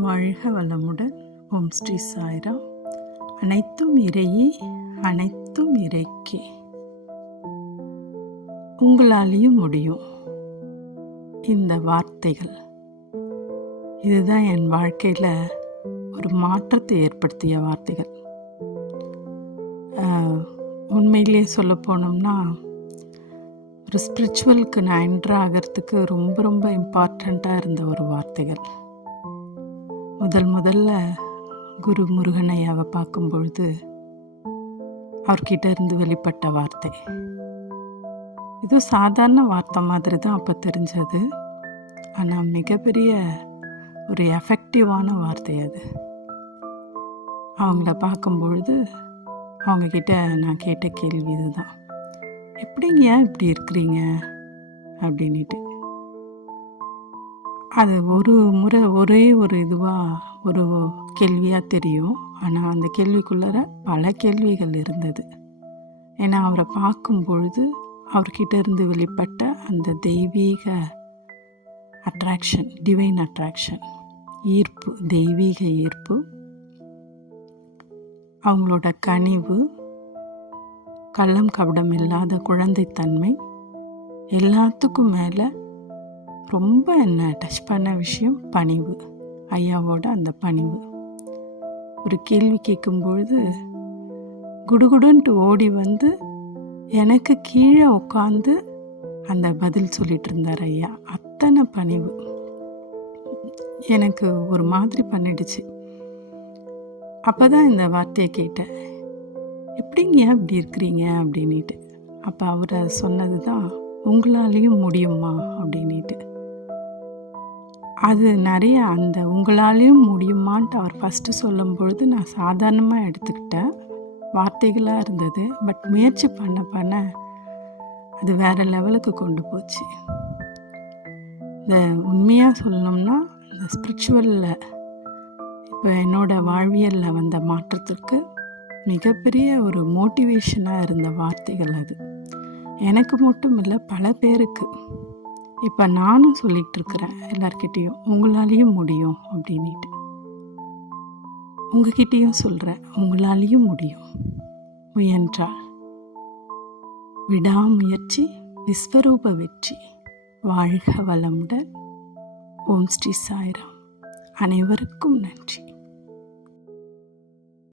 வாழ்க வளமுடன். ஓம் ஸ்ரீ சாய்ராம். அனைத்தும் இறையே அனைத்தும் இறைக்கே. உங்களாலேயும் முடியும் இந்த வார்த்தைகள். இதுதான் என் வாழ்க்கையில் ஒரு மாற்றத்தை ஏற்படுத்திய வார்த்தைகள். உண்மையிலேயே சொல்ல போனோம்னா ஒரு ஸ்பிரிச்சுவலுக்கு நான் என்ட்ரு ஆகிறதுக்கு ரொம்ப ரொம்ப இம்பார்ட்டண்ட்டாக இருந்த ஒரு வார்த்தைகள். முதல் முதல்ல குரு முருகனையாவை பார்க்கும் பொழுது அவர்கிட்ட இருந்து வெளிப்பட்ட வார்த்தை. இது சாதாரண வார்த்தை மாதிரி தான் அப்போ தெரிஞ்சது. ஆனால் மிகப்பெரிய ஒரு எஃபெக்டிவான வார்த்தை அது. அவங்கள பார்க்கும் பொழுது அவங்கக்கிட்ட நான் கேட்ட கேள்வி இதுதான். எப்படிங்க ஏன் இப்படி இருக்கிறீங்க? அப்படின்ட்டு அது ஒரு முறை ஒரே ஒரு இதுவாக ஒரு கேள்வியாக தெரியும். ஆனால் அந்த கேள்விக்குள்ளார பல கேள்விகள் இருந்தது. ஏன்னா அவரை பார்க்கும் பொழுது அவர்கிட்ட இருந்து வெளிப்பட்ட அந்த தெய்வீக அட்ராக்ஷன் டிவைன் அட்ராக்ஷன் ஈர்ப்பு தெய்வீக ஈர்ப்பு அவங்களோட கனிவு கள்ளம் கபடம் இல்லாத குழந்தைத்தன்மை எல்லாத்துக்கும் மேலே ரொம்ப என்னை டச் பண்ண விஷயம்? பணிவு. ஐயாவோட அந்த பணிவு. ஒரு கேள்வி கேட்கும்பொழுது குடுகுடுன்ட்டு ஓடி வந்து எனக்கு கீழே உட்காந்து அந்த பதில் சொல்லிட்டு இருந்தார் ஐயா. அத்தனை பணிவு. எனக்கு ஒரு மாதிரி பண்ணிடுச்சு. அப்போ தான் இந்த வார்த்தையை கேட்டேன். எப்படிங்க இப்படி இருக்கிறீங்க? அப்படின்ட்டு அப்போ அவர் சொன்னது தான் உங்களாலேயும் முடியுமா? அப்படின்ட்டு அது நிறைய அந்த உங்களாலேயும் முடியுமான்ட்டு அவர் ஃபஸ்ட்டு சொல்லும் பொழுது நான் சாதாரணமாக எடுத்துக்கிட்டேன். வார்த்தைகளாக இருந்தது. பட் முயற்சி பண்ண பண்ண அது வேறு லெவலுக்கு கொண்டு போச்சு. இந்த உண்மையாக சொல்லணும்னா இந்த ஸ்பிரிச்சுவலில் இப்போ என்னோடய வாழ்வியலில் வந்த மாற்றத்திற்கு மிகப்பெரிய ஒரு மோட்டிவேஷனாக இருந்த வார்த்தைகள் அது. எனக்கு மட்டும் இல்லை பல பேருக்கு. இப்போ நானும் சொல்லிகிட்டு இருக்கிறேன் எல்லார்கிட்டேயும் உங்களாலேயும் முடியும் அப்படின்ட்டு உங்ககிட்டேயும் சொல்கிறேன் உங்களாலேயும் முடியும். முயன்றால் விடாமுயற்சி விஸ்வரூப வெற்றி வாழ்க வளமுடன். ஓம் ஸ்ரீ சாய்ராம். அனைவருக்கும் நன்றி.